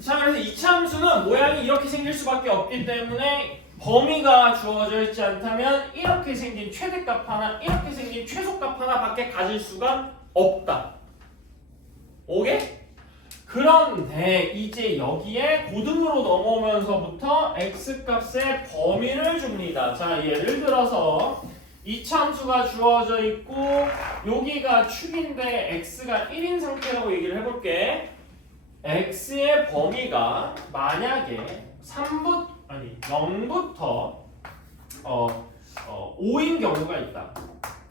자, 그래서 이차함수는 모양이 이렇게 생길 수밖에 없기 때문에 범위가 주어져 있지 않다면 이렇게 생긴 최대값 하나, 이렇게 생긴 최소값 하나밖에 가질 수가 없다. 오케이? 그런데 이제 여기에 고등으로 넘어오면서부터 x값의 범위를 줍니다. 자, 예를 들어서 이차함수가 주어져 있고 여기가 축인데 x가 1인 상태라고 얘기를 해볼게. x의 범위가 만약에 0부터 5인 경우가 있다.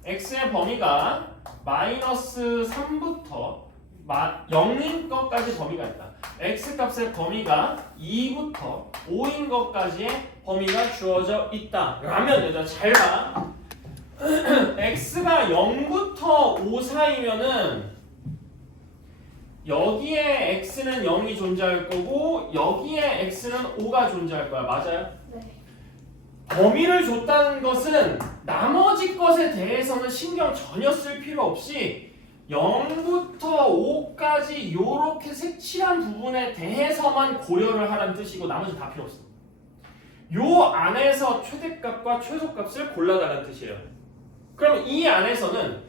x의 범위가 마이너스 3부터 0인 것까지 범위가 있다. x값의 범위가 2부터 5인 것까지의 범위가 주어져 있다. 라면 얘들아 잘 봐. x가 0부터 5 사이면은 여기에 x는 0이 존재할 거고 여기에 x는 5가 존재할 거야. 맞아요? 네. 범위를 줬다는 것은 나머지 것에 대해서는 신경 전혀 쓸 필요 없이 0부터 5까지 요렇게 색칠한 부분에 대해서만 고려를 하라는 뜻이고 나머지 다 필요 없어. 요 안에서 최대값과 최소값을 골라달라는 뜻이에요. 그럼 이 안에서는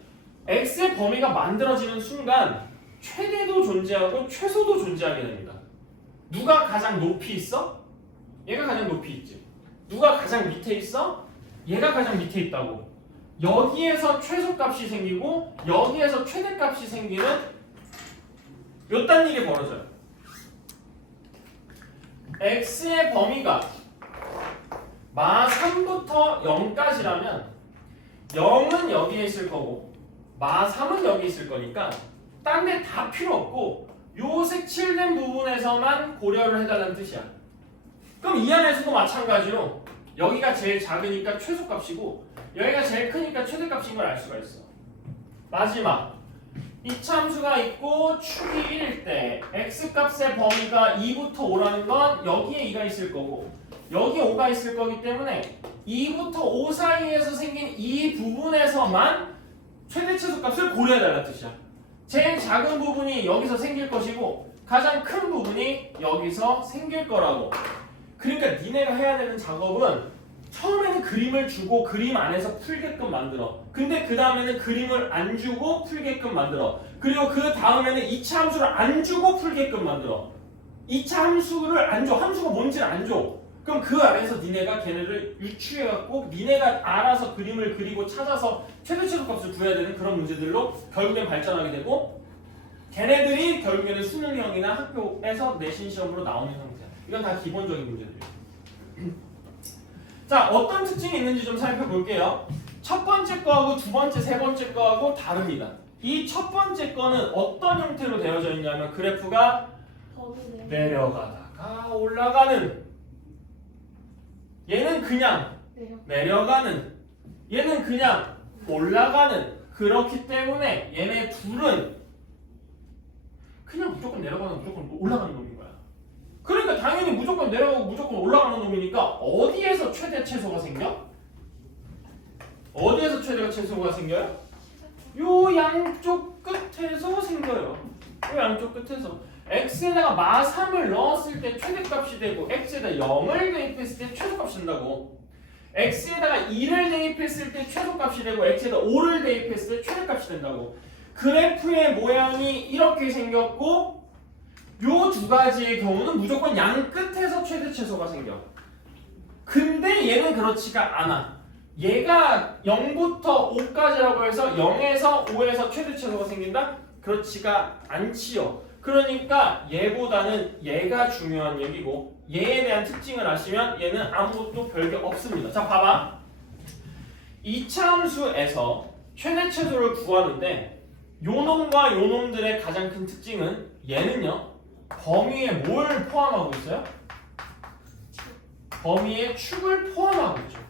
x의 범위가 만들어지는 순간 최대도 존재하고 최소도 존재하게 됩니다. 누가 가장 높이 있어? 얘가 가장 높이 있지. 누가 가장 밑에 있어? 얘가 가장 밑에 있다고. 여기에서 최소값이 생기고 여기에서 최대값이 생기는 요딴 일이 벌어져요. x의 범위가 마 3부터 0까지라면 0은 여기에 있을 거고 마 3은 여기 있을 거니까 딴 데 다 필요 없고 요 색칠된 부분에서만 고려를 해달라는 뜻이야. 그럼 이 안에서도 마찬가지로 여기가 제일 작으니까 최소값이고 여기가 제일 크니까 최대값인 걸 알 수가 있어. 마지막 이차함수가 있고 축이 1일 때 x값의 범위가 2부터 5라는 건 여기에 2가 있을 거고 여기에 5가 있을 거기 때문에 2부터 5 사이에서 생긴 이 부분에서만 최대 최소값을 고려해달라는 뜻이야. 제일 작은 부분이 여기서 생길 것이고 가장 큰 부분이 여기서 생길 거라고. 그러니까 니네가 해야 되는 작업은 처음에는 그림을 주고 그림 안에서 풀게끔 만들어. 근데 그 다음에는 그림을 안 주고 풀게끔 만들어. 그리고 그 다음에는 2차 함수를 안 주고 풀게끔 만들어. 2차 함수를 안 줘. 함수가 뭔지를 안 줘. 그럼 그 안에서 니네가 걔네를 유추해갖고 니네가 알아서 그림을 그리고 찾아서 최대 최소값을 구해야 되는 그런 문제들로 결국엔 발전하게 되고 걔네들이 결국에는 수능형이나 학교에서 내신 시험으로 나오는 형태야. 이건 다 기본적인 문제들이에요. 자, 어떤 특징이 있는지 좀 살펴볼게요. 첫 번째 거하고 두 번째, 세 번째 거하고 다릅니다. 이 첫 번째 거는 어떤 형태로 되어져 있냐면 그래프가 내려가다가 올라가는, 얘는 그냥 내려가는, 얘는 그냥 올라가는. 그렇기 때문에 얘네 둘은 그냥 무조건 내려가는, 무조건 올라가는 놈인 거야. 그러니까 당연히 무조건 내려가고 무조건 올라가는 놈이니까 어디에서 최대 최소가 생겨? 어디에서 최대가 최소가 생겨요? 요 양쪽 끝에서 생겨요. 요 양쪽 끝에서. x에다가 마 3을 넣었을 때 최대값이 되고 x에다 0을 대입했을 때 최소값이 된다고. x에다가 2를 대입했을 때 최소값이 되고 x에다 5를 대입했을 때 최대값이 된다고. 그래프의 모양이 이렇게 생겼고 요 두 가지의 경우는 무조건 양 끝에서 최대 최소가 생겨. 근데 얘는 그렇지가 않아. 얘가 0부터 5까지라고 해서 0에서 5에서 최대 최소가 생긴다? 그렇지가 않지요. 그러니까 얘보다는 얘가 중요한 얘기고 얘에 대한 특징을 아시면 얘는 아무것도 별게 없습니다. 자, 봐봐. 2차 함수에서 최대 최소를 구하는데 요 놈과 요 놈들의 가장 큰 특징은 얘는요, 범위에 뭘 포함하고 있어요? 범위에 축을 포함하고 있죠.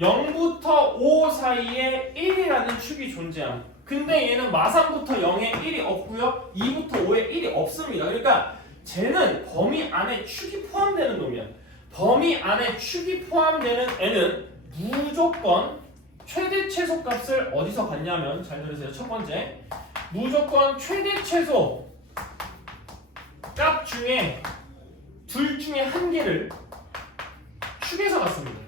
0부터 5 사이에 1이라는 축이 존재함. 근데 얘는 마삼부터 0에 1이 없고요, 2부터 5에 1이 없습니다. 그러니까 쟤는 범위 안에 축이 포함되는 놈이야. 범위 안에 축이 포함되는 애는 무조건 최대 최소 값을 어디서 받냐면, 잘 들으세요. 첫 번째, 무조건 최대 최소 중에 둘 중에 한 개를 축에서 갖습니다.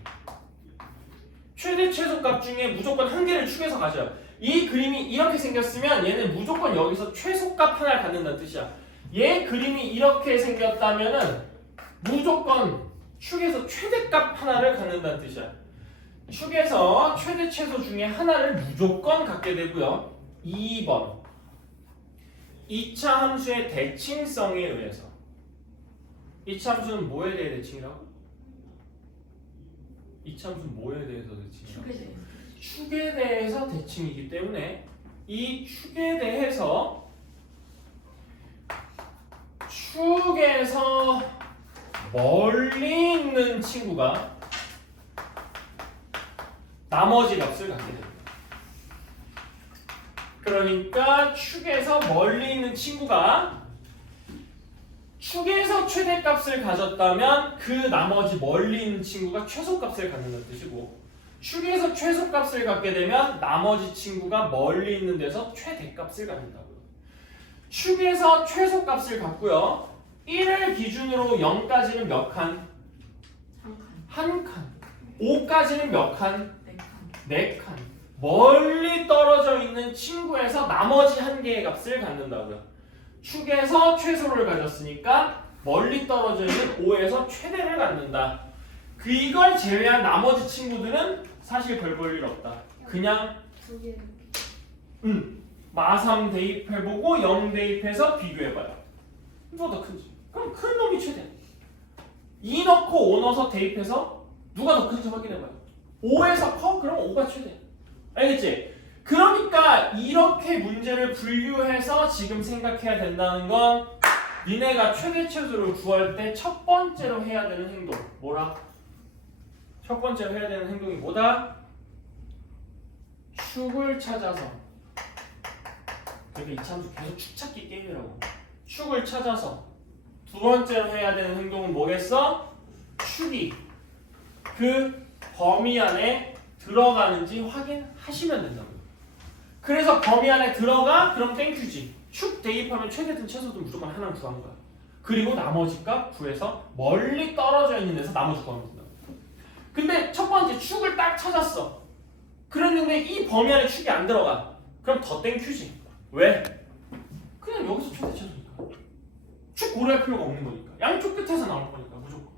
최대 최소값 중에 무조건 한 개를 축에서 가져요. 이 그림이 이렇게 생겼으면 얘는 무조건 여기서 최소값 하나를 갖는다는 뜻이야. 얘 그림이 이렇게 생겼다면은 무조건 축에서 최대값 하나를 갖는다는 뜻이야. 축에서 최대 최소 중에 하나를 무조건 갖게 되고요. 2번 2차 함수의 대칭성에 의해서 2차 함수는 뭐에 대해 대칭이라고? 2차 함수는 뭐에 대해서 대칭이라고? 축에 대해서 대칭이기 때문에 이 축에 대해서 축에서 멀리 있는 친구가 나머지 값을 갖게 됩니다. 그러니까 축에서 멀리 있는 친구가 축에서 최대값을 가졌다면 그 나머지 멀리 있는 친구가 최소값을 갖는다는 뜻이고, 축에서 최소값을 갖게 되면 나머지 친구가 멀리 있는 데서 최대값을 갖는다고요. 축에서 최소값을 갖고요. 1을 기준으로 0까지는 몇 칸? 한 칸. 5까지는 몇 칸? 4칸. 멀리 떨어져 있는 친구에서 나머지 한 개의 값을 갖는다고요. 축에서 최소를 가졌으니까 멀리 떨어져 있는 5에서 최대를 갖는다. 이걸 제외한 나머지 친구들은 사실 별 볼 일 없다. 그냥 마3 대입해보고 0 대입해서 비교해봐요. 누가 더 큰지. 그럼 큰 놈이 최대. 2 넣고 5 넣어서 대입해서 누가 더 큰지 확인해봐요. 5에서 커? 그럼 5가 최대. 알겠지? 그러니까 이렇게 문제를 분류해서 지금 생각해야 된다는 건 니네가 최대 최소를 구할 때 첫 번째로 해야 되는 행동 뭐라? 첫 번째로 해야 되는 행동이 뭐다? 축을 찾아서. 그러니까 이 참수 계속 축 찾기 게임이라고. 축을 찾아서. 두 번째로 해야 되는 행동은 뭐겠어? 축이 그 범위 안에 들어가는지 확인하시면 된다고요. 그래서 범위 안에 들어가? 그럼 땡큐지. 축 대입하면 최대든 최소든 무조건 하나는 구한 거야. 그리고 나머지 값 구해서 멀리 떨어져 있는 데서 나머지 구하면 된다고. 근데 첫 번째 축을 딱 찾았어. 그랬는데 이 범위 안에 축이 안 들어가. 그럼 더 땡큐지. 왜? 그냥 여기서 최대 최소니까. 축 고려할 필요가 없는 거니까. 양쪽 끝에서 나올 거니까 무조건.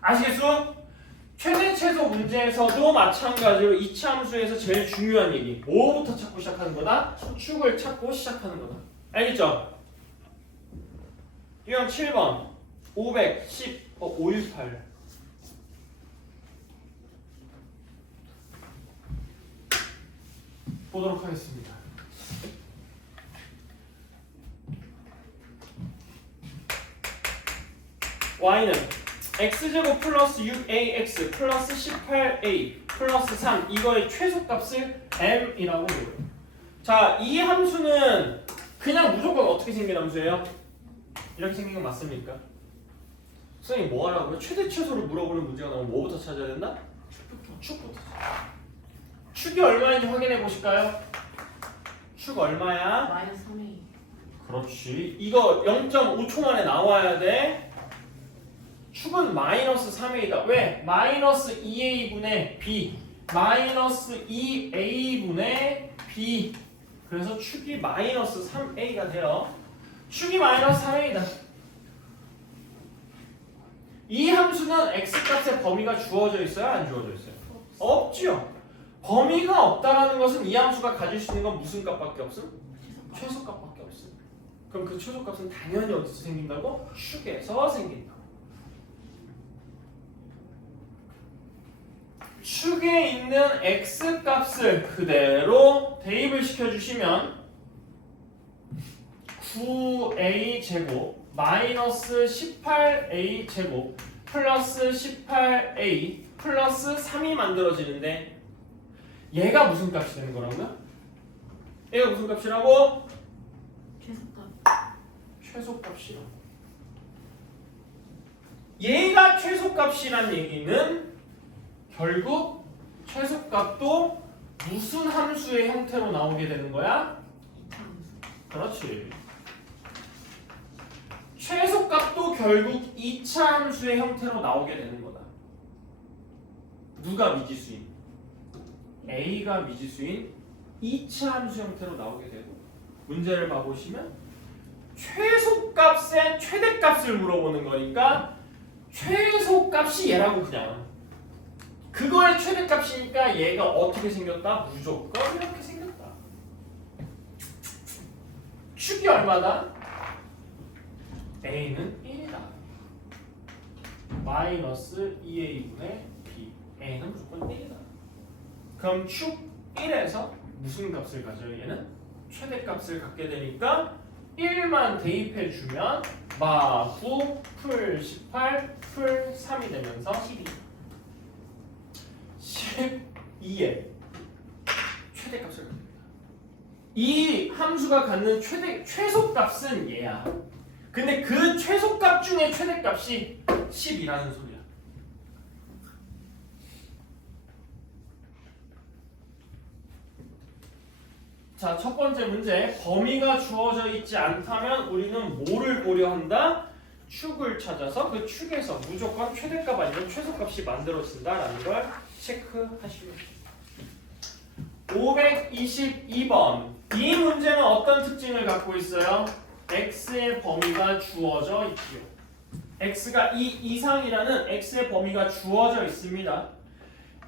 아시겠어? 최대 최소 문제에서도 마찬가지로 이차 함수에서 제일 중요한 얘기. 뭐부터 찾고 시작하는 거다? 축을 찾고 시작하는 거다. 알겠죠? 유형 7번 518 보도록 하겠습니다. y는 x제곱 플러스 6ax 플러스 18a 플러스 3 이거의 최소값을 m이라고 해요. 자, 이 함수는 그냥 무조건 어떻게 생긴 함수예요? 이렇게 생긴 건 맞습니까? 선생님 뭐 하라고요? 최대 최소를 물어보는 문제가 나오면 뭐부터 찾아야 된다? 축부터. 축이 얼마인지 확인해 보실까요? 축 얼마야? 마이너스 3A. 그렇지. 이거 0.5초 만에 나와야 돼. 축은 마이너스 3a다. 왜? 마이너스 2a분의 b 마이너스 2a분의 b 그래서 축이 마이너스 3a가 돼요. 축이 마이너스 3a다. 이 함수는 x값의 범위가 주어져 있어요? 안 주어져 있어요? 없지요. 범위가 없다라는 것은 이 함수가 가질 수 있는 건 무슨 값밖에 없음? 최소값밖에 없음. 그럼 그 최소값은 당연히 어디서 생긴다고? 축에서 생긴다. 축에 있는 x값을 그대로 대입을 시켜주시면 9a제곱 마이너스 18a제곱 플러스 18a 플러스 3이 만들어지는데 얘가 무슨 값이 되는 거라고요? 얘가 무슨 값이라고? 최소값. 최소값이라고. 얘가 최소값이란 얘기는 결국 최소값도 무슨 함수의 형태로 나오게 되는 거야? 이차 함수. 그렇지. 결국 2차 함수의 형태로 나오게 되는 거다. 누가 미지수인? A가 미지수인 2차 함수 형태로 나오게 되고, 문제를 봐보시면 최소값의 최대값을 물어보는 거니까 최소값이 얘라고 그냥. 그거의 최대값이니까 얘가 어떻게 생겼다? 무조건 이렇게 생겼다. 축이 얼마다? A는 1이다. 마이너스 2A분의 B. A는 무조건 1이다. 그럼 축 1에서 무슨 값을 가져요? 얘는 최대값을 갖게 되니까 1만 대입해주면 마9 풀 18 풀 3이 되면서 12의 최대값을 갖게 됩니다. 이 함수가 갖는 최소값은 얘야. 근데 그 최소값 중에 최대값이 10이라는 소리야. 자, 첫 번째 문제. 범위가 주어져 있지 않다면 우리는 뭐를 고려한다? 축을 찾아서 그 축에서 무조건 최대값 아니면 최소값이 만들어진다라는 걸 체크하시면 됩니다. 522번. 이 문제는 어떤 특징을 갖고 있어요? x의 범위가 주어져 있지요. x가 2 이상이라는 x의 범위가 주어져 있습니다.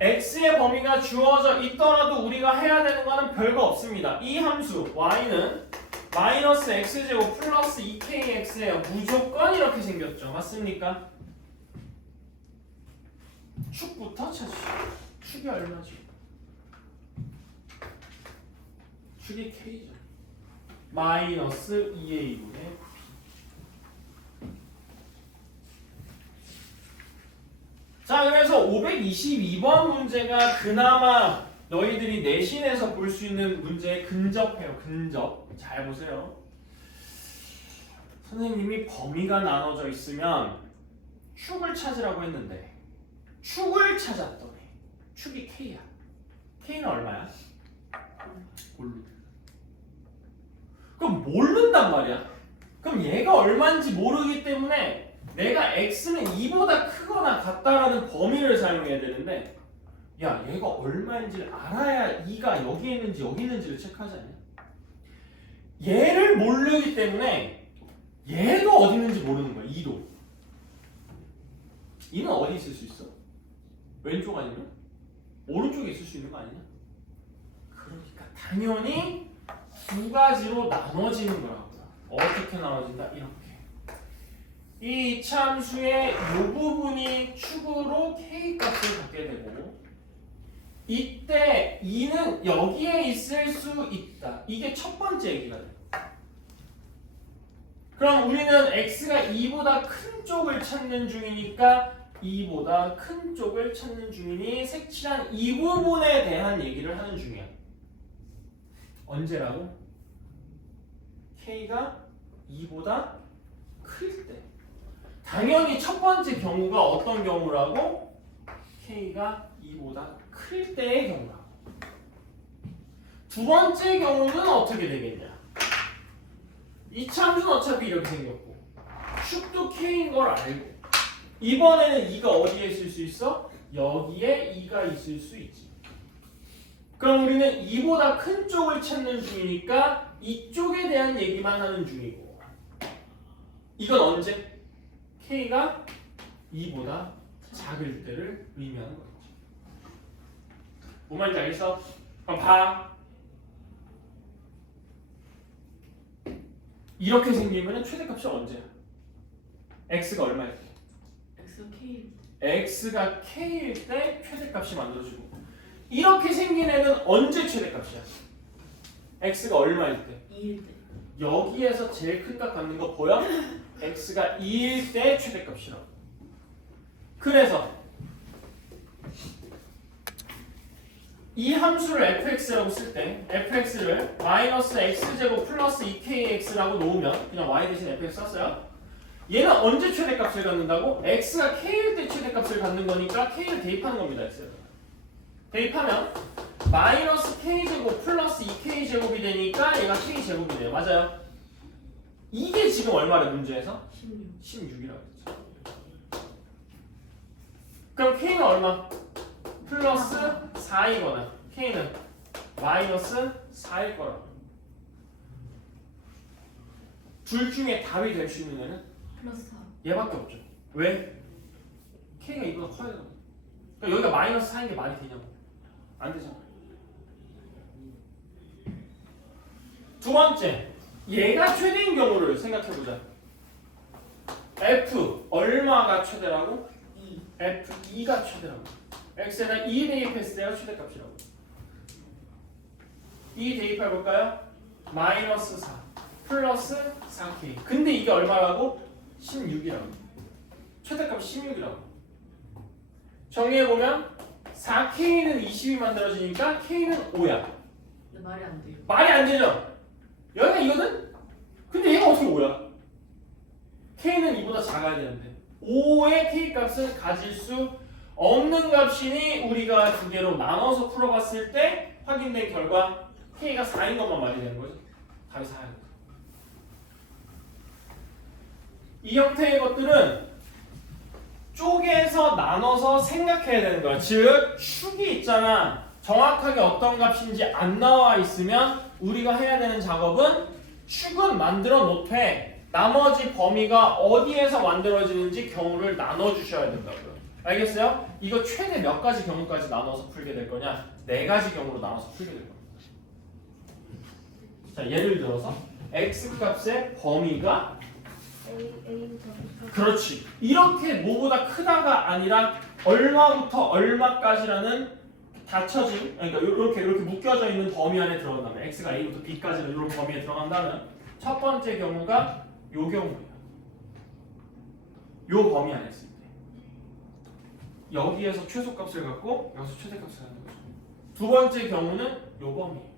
x의 범위가 주어져 있더라도 우리가 해야 되는 거는 별거 없습니다. 이 함수 y는 마이너스 x제곱 플러스 2kx예요. 무조건 이렇게 생겼죠. 맞습니까? 축부터 찾으시죠. 축이 얼마죠? 축이 k죠. 마이너스 2a분의 b. 자, 그래서 522번 문제가 그나마 너희들이 내신에서 볼 수 있는 문제에 근접해요. 근접. 잘 보세요. 선생님이 범위가 나눠져 있으면 축을 찾으라고 했는데 축을 찾았더니 축이 k야. k는 얼마야? 모르. 그럼 모른단 말이야. 그럼 얘가 얼마인지 모르기 때문에 내가 x는 2보다 크거나 같다라는 범위를 사용해야 되는데, 야, 얘가 얼마인지를 알아야 2가 여기에 있는지 여기 있는지를 체크하지 않냐? 얘를 모르기 때문에 얘도 어디 있는지 모르는 거야. 2도. 2는 어디 있을 수 있어? 왼쪽 아니면? 오른쪽에 있을 수 있는 거 아니냐? 그러니까 당연히 두 가지로 나눠지는 거라고요. 어떻게 나눠진다? 이렇게. 이 참수의 이 부분이 축으로 k값을 갖게 되고, 이때 2는 여기에 있을 수 있다. 이게 첫 번째 얘기가 돼. 그럼 우리는 x가 2보다 큰 쪽을 찾는 중이니까 2보다 큰 쪽을 찾는 중이니 색칠한 이 부분에 대한 얘기를 하는 중이야. 언제라고? k가 2보다 클 때. 당연히 첫 번째 경우가 어떤 경우라고? k가 2보다 클 때의 경우라고. 두 번째 경우는 어떻게 되겠냐? 이 참수는 어차피 이렇게 생겼고 축도 k인 걸 알고, 이번에는 2가 어디에 있을 수 있어? 여기에 2가 있을 수 있지. 그럼 우리는 2보다 큰 쪽을 찾는 중이니까 이쪽에 대한 얘기만 하는 중이고, 이건 언제? k가 2보다 작을 때를 의미하는 거겠지. 뭔 말인지 알겠어? 그럼 봐. 이렇게 생기면 최대값이 언제야? x가 얼마일 때? x가 k일 때 최대값이 만들어지고, 이렇게 생긴 애는 언제 최대값이야? x가 얼마일 때? 2일 때. 여기에서 제일 큰 값 갖는 거 보여? x가 2일 때 최대값이라고. 그래서 이 함수를 fx라고 쓸 때 fx를 마이너스 x제곱 플러스 2kx라고 놓으면 그냥 y 대신 fx 썼어요. 얘는 언제 최대값을 갖는다고? x가 k일 때 최대값을 갖는 거니까 k를 대입하는 겁니다. x에다가 대입하면 마이너스 k제곱 플러스 2k제곱이 되니까 얘가 k제곱이 돼요. 맞아요? 이게 지금 얼마래 문제에서? 16. 16이라고 했죠. 그럼 K는 얼마? 플러스 4이거나 K는 마이너스 4일 거라고. 둘 중에 답이 될 수 있는 애는 플러스 4. 얘밖에 없죠. 왜? K가 이보다 커야 되거든. 그러니까 여기가 마이너스 4인 게 말이 되냐고. 안 되잖아. 두 번째, 얘가 최대인 경우를 생각해보자. F 얼마가 최대라고? 2. F2가 최대라고. X에다 2 대입했을 때가 최대값이라고. 2 대입해볼까요? 마이너스 4 플러스 4K. 근데 이게 얼마라고? 16이라고. 최대값 16이라고. 정리해보면 4K는 20이 만들어지니까 K는 5야. 근데 말이 안 돼요. 말이 안 되죠? 여기가 이거든? 근데 얘가 어떻게 5야? K는 이보다 작아야 되는데 5의 K값은 가질 수 없는 값이니 우리가 두 개로 나눠서 풀어봤을 때 확인된 결과 K가 4인 것만 말이 되는 거지. 답이 4야. 이 형태의 것들은 쪼개서 나눠서 생각해야 되는 거야. 즉 축이 있잖아. 정확하게 어떤 값인지 안 나와 있으면 우리가 해야 되는 작업은 축은 만들어 놓되 나머지 범위가 어디에서 만들어지는지 경우를 나눠 주셔야 된다고요. 알겠어요? 이거 최대 몇 가지 경우까지 나눠서 풀게 될 거냐? 4가지 경우로 나눠서 풀게 될 거야. 자, 예를 들어서 x 값의 범위가 그렇지. 이렇게 뭐보다 크다가 아니라 얼마부터 얼마까지라는 닫혀진, 그러니까 이렇게 묶여져 있는 범위 안에 들어간다면 x가 a부터 b까지는 이런 범위에 들어간다면 첫 번째 경우가 요 경우예요. 요 범위 안에 있을 때 여기에서 최소값을 갖고 여기서 최대값을 갖는 거죠. 두 번째 경우는 요 범위예요.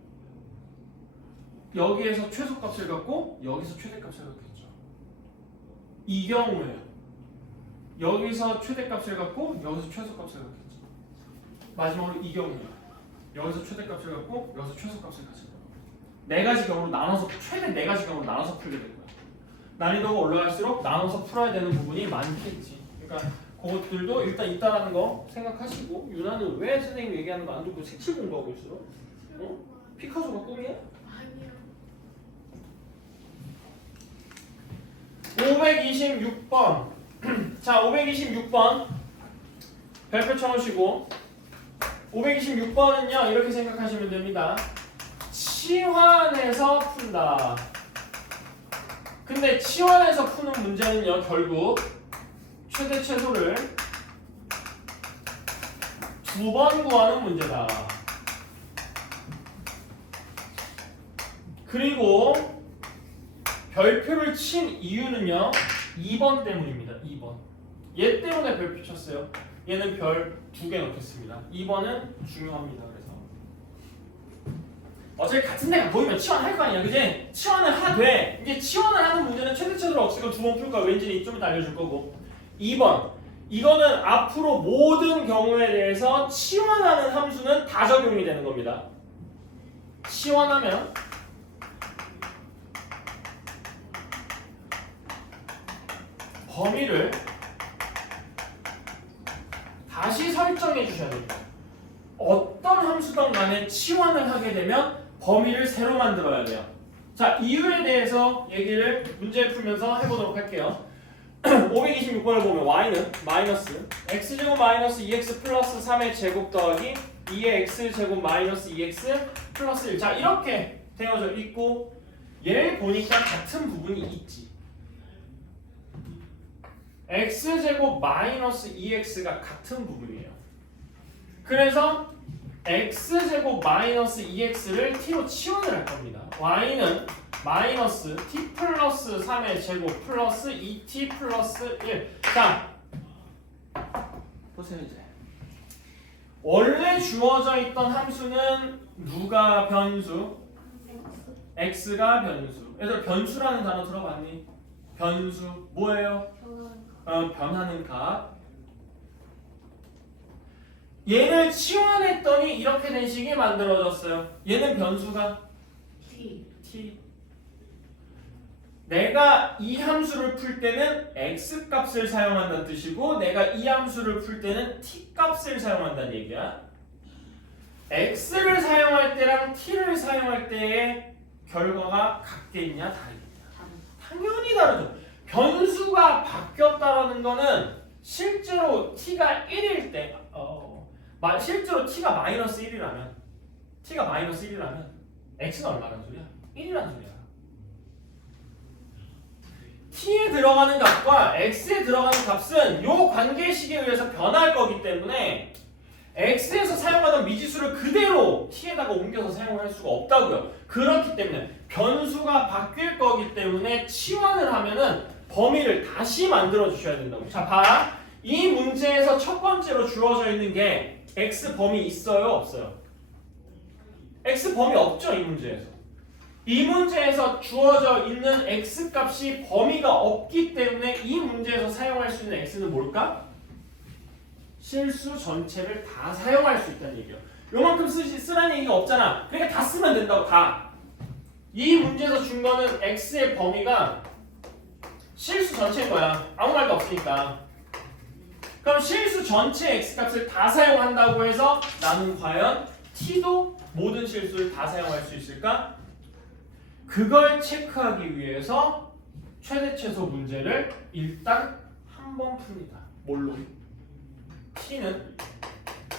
여기에서 최소값을 갖고 여기서 최대값을 갖겠죠. 이 경우에 여기서 최대값을 갖고 여기서 최소값을 갖겠죠. 마지막으로 이 경우에 여기서 최대값을 갖고 여기서 최소값을 가질 거예요. 4가지 경우로 나눠서 최대 4가지 경우로 나눠서 풀게 될 거예요. 난이도가 올라갈수록 나눠서 풀어야 되는 부분이 많겠지. 그러니까 그것들도 일단 있다라는 거 생각하시고. 유나는 왜 선생님 얘기하는 거 안 듣고 색칠 공부하고 있어? 어? 피카소가 꿈이야? 아니요. 526번. 자, 526번 별표 쳐놓으시고 526번은요 이렇게 생각하시면 됩니다. 치환해서 푼다. 근데 치환해서 푸는 문제는요 결국 최대 최소를 2번 구하는 문제다. 그리고 별표를 친 이유는요 2번 때문입니다. 2번. 얘 때문에 별표 쳤어요. 얘는 별 2개 넣겠습니다. 2번은 중요합니다. 그래서 어차피 같은 데가 보이면 치환할 거 아니야, 그지? 치환을 하되 이제 치환을 하는 문제는 최대 최소를 억지로 2번 풀 거야. 왠지는 좀 이따 알려줄 거고. 2번 이거는 앞으로 모든 경우에 대해서 치환하는 함수는 다 적용이 되는 겁니다. 치환하면 범위를 다시 설정해 주셔야 됩니다. 어떤 함수든 간에 치환을 하게 되면 범위를 새로 만들어야 돼요. 자, 이유에 대해서 얘기를 문제 풀면서 해보도록 할게요. 526번을 보면 y는 마이너스 x제곱 마이너스 2x 플러스 3의 제곱 더하기 2의 x제곱 마이너스 2x 플러스 1. 자, 이렇게 되어져 있고 얘를 보니까 같은 부분이 있지. x제곱 마이너스 2x가 같은 부분이에요. 그래서 x제곱 마이너스 2x를 t로 치환을 할 겁니다. y는 마이너스 t 플러스 3의 제곱 플러스 2t 플러스 1. 자, 보세요 이제. 원래 주어져 있던 함수는 누가 변수? x가 변수. 얘들아 변수라는 단어 들어봤니? 변수 뭐예요? 변하는 값. 얘를 치환했더니 이렇게 된 식이 만들어졌어요. 얘는 변수가 T. t. 내가 이 함수를 풀 때는 x 값을 사용한다는 뜻이고 내가 이 함수를 풀 때는 t 값을 사용한다는 얘기야. x를 사용할 때랑 t를 사용할 때의 결과가 같겠냐 다르겠냐? 당연히 다르죠. 변수가 바뀌었다라는 거는 실제로 t가 1일 때 실제로 t가 마이너스 1이라면 x는 얼마라는 소리야? 1이라는 소리야. t에 들어가는 값과 x에 들어가는 값은 요 관계식에 의해서 변할 거기 때문에 x에서 사용하던 미지수를 그대로 t에다가 옮겨서 사용할 수가 없다고요. 그렇기 때문에 변수가 바뀔 거기 때문에 치환을 하면은 범위를 다시 만들어 주셔야 된다고. 자, 봐. 이 문제에서 첫 번째로 주어져 있는 게 x 범위 있어요, 없어요? x 범위 없죠, 이 문제에서. 이 문제에서 주어져 있는 x 값이 범위가 없기 때문에 이 문제에서 사용할 수 있는 x는 뭘까? 실수 전체를 다 사용할 수 있다는 얘기예요. 요만큼 쓰라는 얘기가 없잖아. 그러니까 다 쓰면 된다고, 다. 이 문제에서 준 거는 x의 범위가 실수 전체인 거야. 아무 말도 없으니까. 그럼 실수 전체 x 값을 다 사용한다고 해서 나는 과연 t도 모든 실수를 다 사용할 수 있을까? 그걸 체크하기 위해서 최대 최소 문제를 일단 한번 풉니다. 뭘로? t는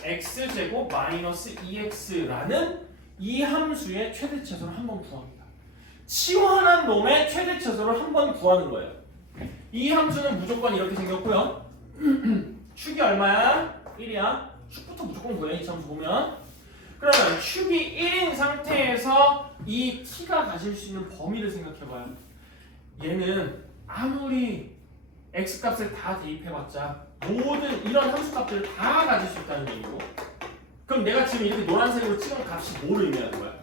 x제곱 마이너스 2x라는 이 함수의 최대 최소를 한번 구합니다. 치환한 놈의 최대 최소를 한번 구하는 거예요. 이 함수는 무조건 이렇게 생겼고요. 축이 얼마야? 1이야. 축부터 무조건 구해. 이 함수 보면. 그러면 축이 1인 상태에서 이 t가 가질 수 있는 범위를 생각해봐요. 얘는 아무리 x값을 다 대입해봤자 모든 이런 함수값들을 다 가질 수 있다는 얘기고, 그럼 내가 지금 이렇게 노란색으로 찍은 값이 뭘 의미하는 거야?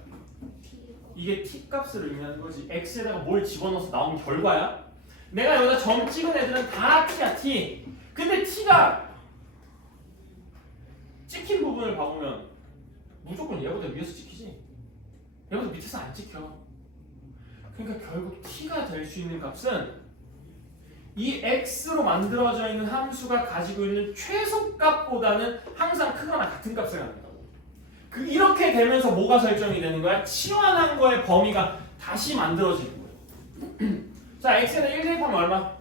이게 t값을 의미하는 거지. x에다가 뭘 집어넣어서 나온 결과야. 내가 여기다 점 찍은 애들은 다 t야, t. 근데 t가 찍힌 부분을 봐보면 무조건 얘보다 위에서 찍히지, 얘보다 밑에서 안 찍혀. 그러니까 결국 t가 될 수 있는 값은 이 x로 만들어져 있는 함수가 가지고 있는 최소값보다는 항상 크거나 같은 값을 갖는다고. 이렇게 되면서 뭐가 설정이 되는 거야? 치환한 거의 범위가 다시 만들어지는 거예요. 자, x에다 1 대입하면 얼마?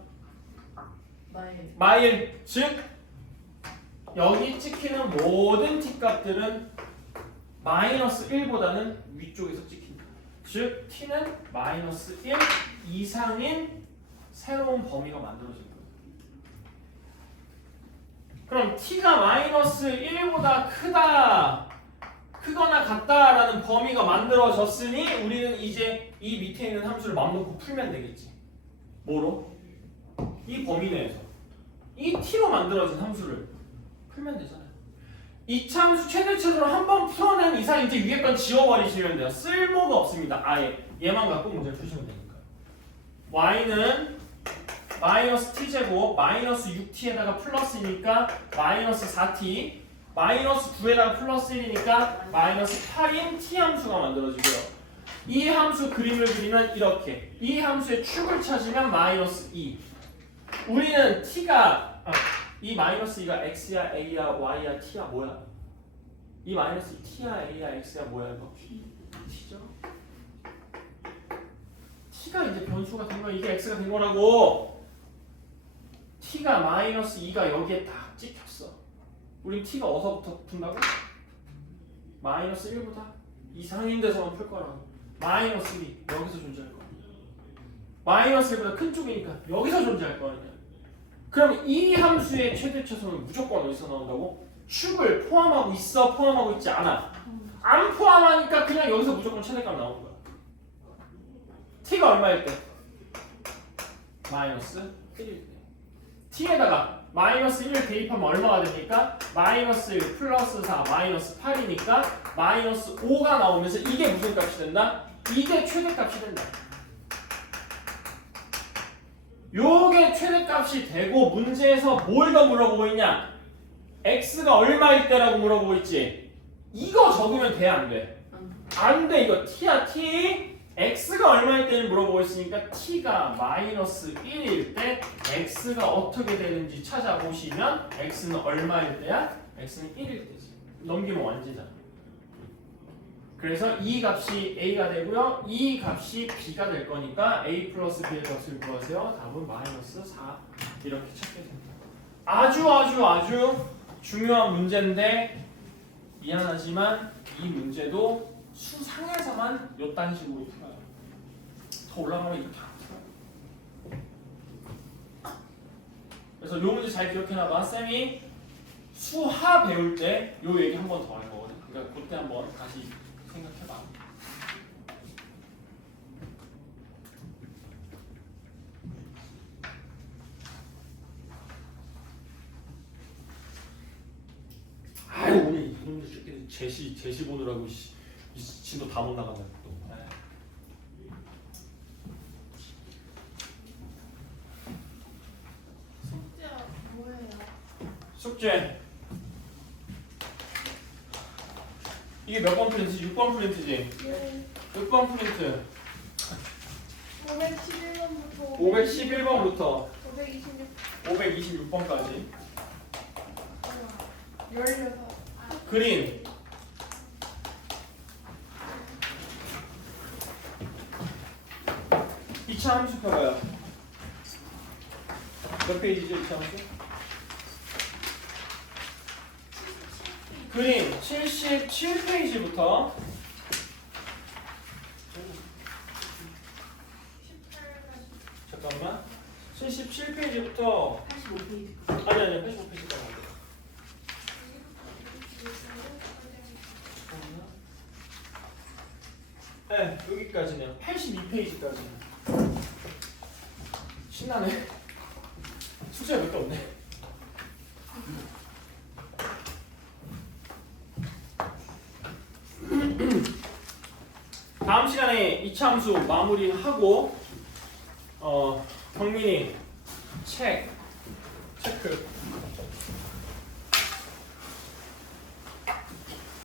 마일. 즉 여기 찍히는 모든 t 값들은 마이너스 1보다는 위쪽에서 찍힌다. 즉 t는 마이너스 1 이상인 새로운 범위가 만들어진 거예요. 그럼 t가 마이너스 1보다 크거나 같다라는 범위가 만들어졌으니 우리는 이제 이 밑에 있는 함수를 맘 놓고 풀면 되겠지. 뭐로? 이 범위 내에서 이 t로 만들어진 함수를 풀면 되잖아요. 이 함수 최대 최소로 한번 풀어낸 이상 이제 위에 건 지워버리시면 돼요. 쓸모가 없습니다. 아예 얘만 갖고 문제를 푸시면 되니까. y는 마이너스 t제곱 마이너스 6t에다가 플러스니까 마이너스 4t, 마이너스 9에다가 플러스 1이니까 마이너스 8인 t 함수가 만들어지고요. 이 함수 그림을 그리면 이렇게, 이 함수의 축을 찾으면 마이너스 2. 우리는 t가 이 마이너스 2가 x야, a야, y야, t야 뭐야? 이 마이너스 2 t야, a야, x야 뭐야 이거? t죠? t가 이제 변수가 된 거야. 이게 x가 된 거라고. t가 마이너스 2가 여기에 딱 찍혔어. 우린 t가 어디서부터 푼다고? 마이너스 1보다 이상인 데서만 풀 거라고. 마이너스 2 여기서 존재할 거야. 마이너스 1보다 큰 쪽이니까 여기서 존재할 거 아니야. 그럼 이 함수의 최대 최소는 무조건 어디서 나온다고? 축을 포함하고 있어, 포함하고 있지 않아? 안 포함하니까 그냥 여기서 무조건 최대값 나오는 거야. t가 얼마일 때? 마이너스 1일 때. t에다가 마이너스 1을 대입하면 얼마가 됩니까? 마이너스 1 플러스 4 마이너스 8이니까 마이너스 5가 나오면서 이게 무슨 값이 된다? 이게 최대값이 된다. 요게 최대값이 되고 문제에서 뭘 더 물어보고 있냐? x가 얼마일 때라고 물어보고 있지? 이거 적으면 돼, 안 돼? 안 돼. 이거 t야, t. x가 얼마일 때를 물어보고 있으니까 t가 마이너스 1일 때 x가 어떻게 되는지 찾아보시면 x는 얼마일 때야? x는 1일 때지. 넘기면 완제잖아. 그래서 이 값이 a가 되고요. 이 값이 b가 될 거니까 a 플러스 b의 값을 구하세요. 답은 마이너스 4 이렇게 찾게 됩니다. 아주 중요한 문제인데 미안하지만 이 문제도 수상에서만 요딴 식으로 풀어요. 더 올라가면 이렇게 안 풀어요. 그래서 요 문제 잘 기억해놔봐. 쌤이 수하 배울 때 요 얘기 한 번 더 할 거거든. 그러니까 그때 한번 다시 생각해봐. 아유 오늘 이놈들 새끼들 제시 보느라고 이 진도 다 못 나간다 또. 숙제가 뭐예요? 숙제. 이게 몇 번 프린트? 6번 프린트지? 네. 6번 프린트. 511번부터 511번부터 526. 526번까지. 16. 그린. 이차 함수 펴봐요. 몇 페이지죠, 이차 함수? 그림 77페이지부터 18까지. 잠깐만 77페이지부터 85페이지. 아니 85페이지까지 안 돼. 네 여기까지네요. 82페이지까지. 신나네. 숙제가 몇 개 없네. 다음 시간에 이차 함수 마무리하고 경민이 체크